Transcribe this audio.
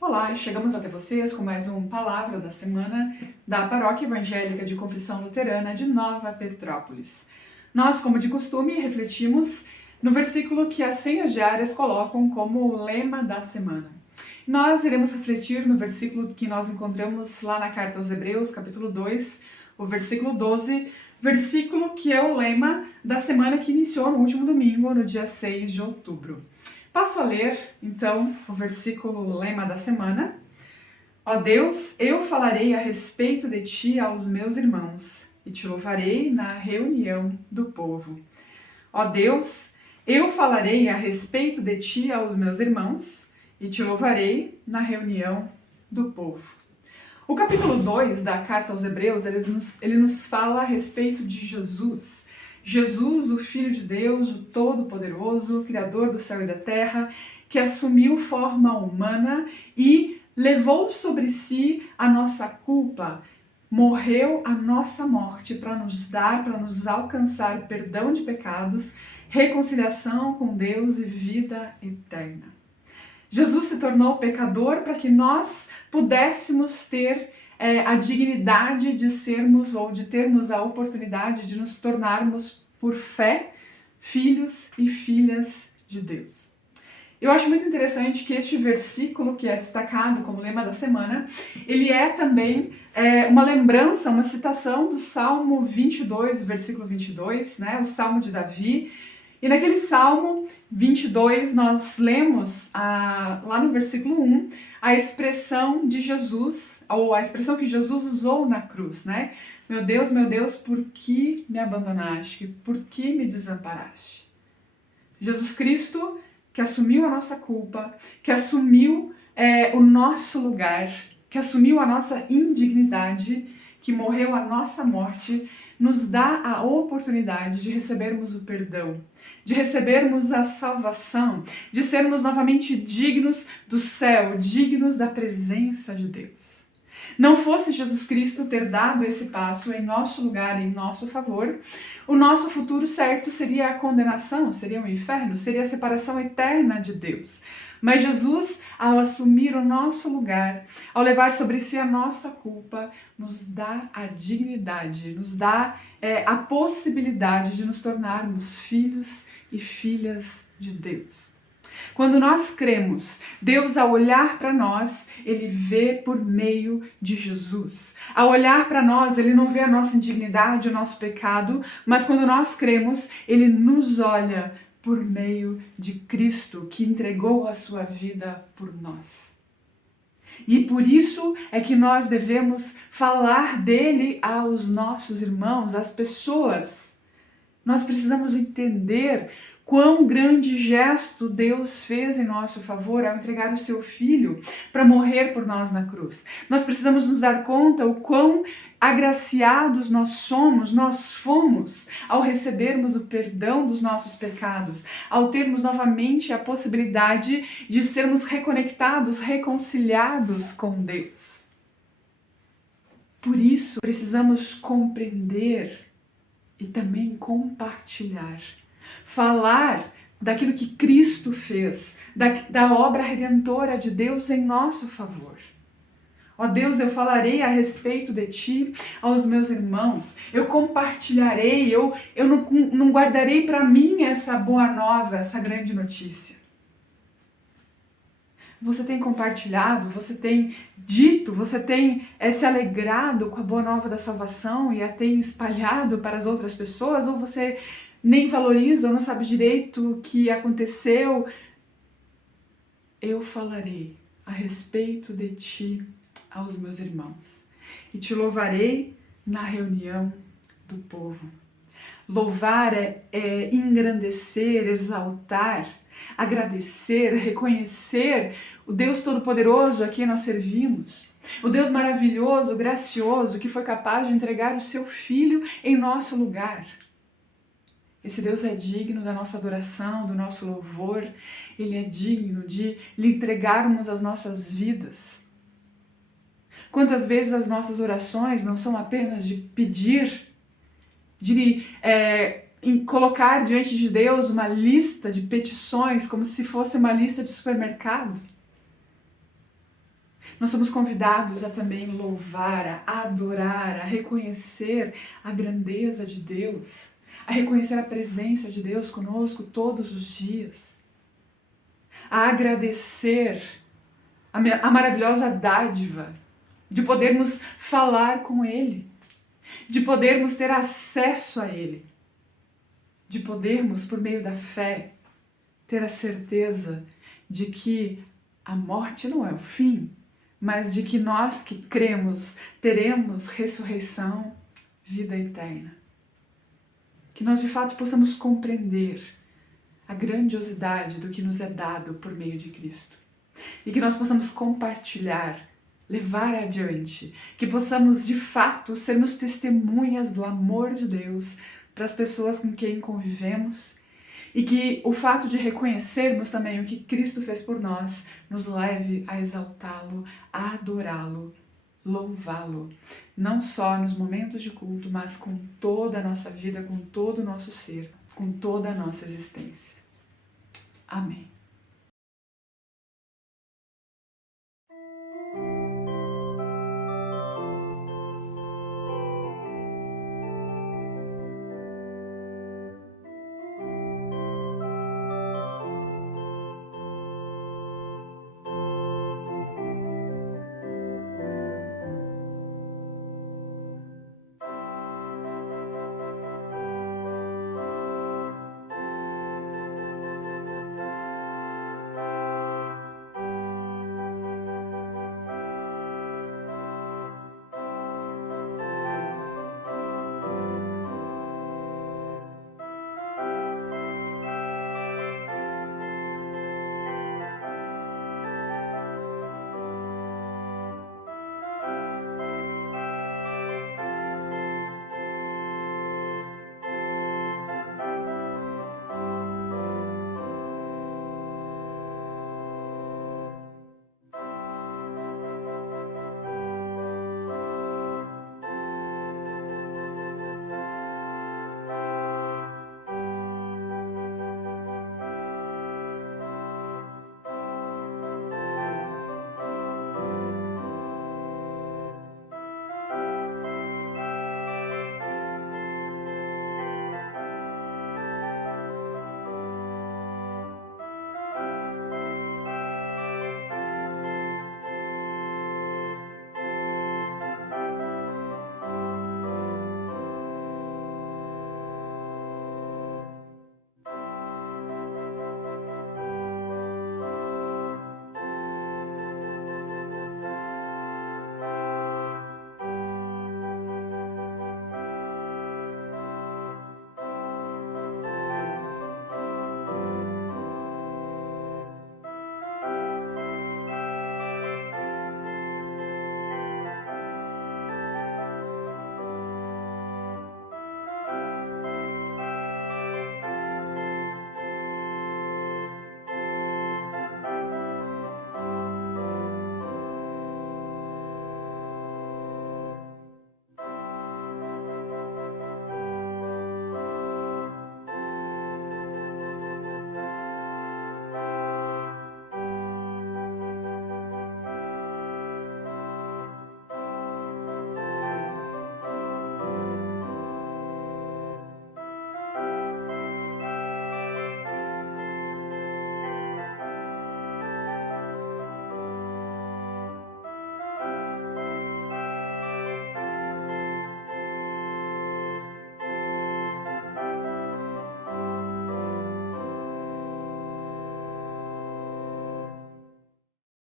Olá, chegamos até vocês com mais um Palavra da Semana da Paróquia Evangélica de Confissão Luterana de Nova Petrópolis. Nós, como de costume, refletimos no versículo que as senhas diárias colocam como o lema da semana. Nós iremos refletir no versículo que nós encontramos lá na Carta aos Hebreus, capítulo 2, o versículo 12, versículo que é o lema da semana que iniciou no último domingo, no dia 6 de outubro. Passo a ler, então, o versículo lema da semana. Ó Deus, eu falarei a respeito de ti aos meus irmãos, e te louvarei na reunião do povo. Ó Deus, eu falarei a respeito de ti aos meus irmãos, e te louvarei na reunião do povo. O capítulo 2 da Carta aos Hebreus, ele nos fala a respeito de Jesus. Jesus, o Filho de Deus, o Todo-Poderoso, Criador do céu e da terra, que assumiu forma humana e levou sobre si a nossa culpa, morreu a nossa morte para nos alcançar perdão de pecados, reconciliação com Deus e vida eterna. Jesus se tornou pecador para que nós pudéssemos ter a dignidade de sermos ou de termos a oportunidade de nos tornarmos, por fé, filhos e filhas de Deus. Eu acho muito interessante que este versículo, que é destacado como lema da semana, ele é também uma lembrança, uma citação do Salmo 22, versículo 22, né, o Salmo de Davi. E naquele Salmo 22, nós lemos lá no versículo 1, a expressão de Jesus, ou a expressão que Jesus usou na cruz, né? Meu Deus, por que me abandonaste? Por que me desamparaste? Jesus Cristo, que assumiu a nossa culpa, que assumiu o nosso lugar, que assumiu a nossa indignidade, que morreu a nossa morte, nos dá a oportunidade de recebermos o perdão, de recebermos a salvação, de sermos novamente dignos do céu, dignos da presença de Deus. Não fosse Jesus Cristo ter dado esse passo em nosso lugar, em nosso favor, o nosso futuro certo seria a condenação, seria o inferno, seria a separação eterna de Deus. Mas Jesus, ao assumir o nosso lugar, ao levar sobre si a nossa culpa, nos dá a dignidade, nos dá a possibilidade de nos tornarmos filhos e filhas de Deus. Quando nós cremos, Deus, ao olhar para nós, Ele vê por meio de Jesus. Ao olhar para nós, Ele não vê a nossa indignidade, o nosso pecado, mas quando nós cremos, Ele nos olha por meio de Cristo, que entregou a sua vida por nós. E por isso é que nós devemos falar dele aos nossos irmãos, às pessoas. Nós precisamos entender quão grande gesto Deus fez em nosso favor ao entregar o seu Filho para morrer por nós na cruz. Nós precisamos nos dar conta o quão agraciados nós fomos ao recebermos o perdão dos nossos pecados, ao termos novamente a possibilidade de sermos reconectados, reconciliados com Deus. Por isso, precisamos compreender e também compartilhar. Falar daquilo que Cristo fez, da obra redentora de Deus em nosso favor. Ó Deus, eu falarei a respeito de ti aos meus irmãos, eu compartilharei, eu não guardarei para mim essa boa nova, essa grande notícia. Você tem compartilhado, você tem dito, você tem se alegrado com a boa nova da salvação e a tem espalhado para as outras pessoas, ou você nem valoriza ou não sabe direito o que aconteceu? Eu falarei a respeito de ti aos meus irmãos e te louvarei na reunião do povo. Louvar é engrandecer, exaltar, agradecer, reconhecer o Deus Todo-Poderoso a quem nós servimos. O Deus maravilhoso, gracioso, que foi capaz de entregar o seu Filho em nosso lugar. Esse Deus é digno da nossa adoração, do nosso louvor. Ele é digno de lhe entregarmos as nossas vidas. Quantas vezes as nossas orações não são apenas de pedir, de colocar diante de Deus uma lista de petições como se fosse uma lista de supermercado? Nós somos convidados a também louvar, a adorar, a reconhecer a grandeza de Deus, a reconhecer a presença de Deus conosco todos os dias, a agradecer a maravilhosa dádiva de podermos falar com Ele, de podermos ter acesso a Ele, de podermos, por meio da fé, ter a certeza de que a morte não é o fim, mas de que nós que cremos teremos ressurreição, vida eterna. Que nós de fato possamos compreender a grandiosidade do que nos é dado por meio de Cristo. E que nós possamos compartilhar, levar adiante, que possamos de fato sermos testemunhas do amor de Deus para as pessoas com quem convivemos, e que o fato de reconhecermos também o que Cristo fez por nós nos leve a exaltá-lo, a adorá-lo, louvá-lo, não só nos momentos de culto, mas com toda a nossa vida, com todo o nosso ser, com toda a nossa existência. Amém.